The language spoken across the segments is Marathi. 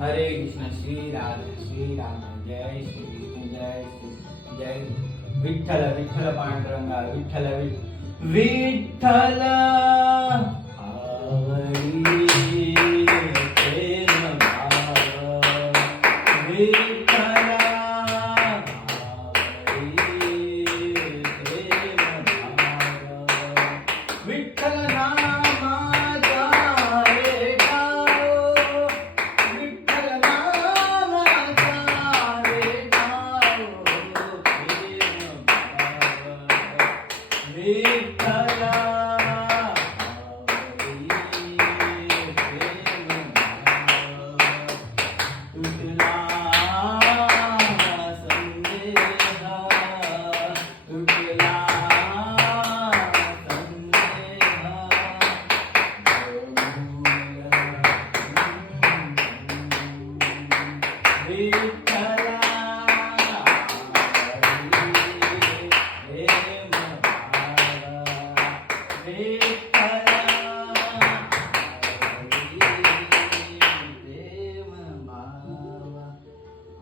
हरे कृष्ण श्री राम जय श्री कृष्ण जय विठ्ठल विठ्ठल पांडुरंगा विठ्ठल विठ्ठल आवडी प्रेम भाव विठ्ठल आवडी प्रेम भाव विठ्ठल नामाचा रे गाव विठ्ठल नामाचा रे गाव प्रेम भाव विठ्ठल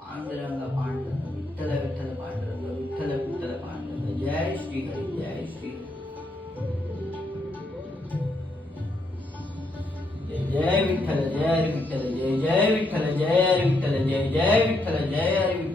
पांडुरंग पांडुरंग विठ्ठल विठ्ठल पांडुरंग विठ्ठल विठ्ठल पांडुरंग जय श्री हरी जय श्री जय विठ्ठल जय हरी विठ्ठल जय जय विठ्ठल जय हरी विठ्ठल जय जय विठ्ठल जय हरी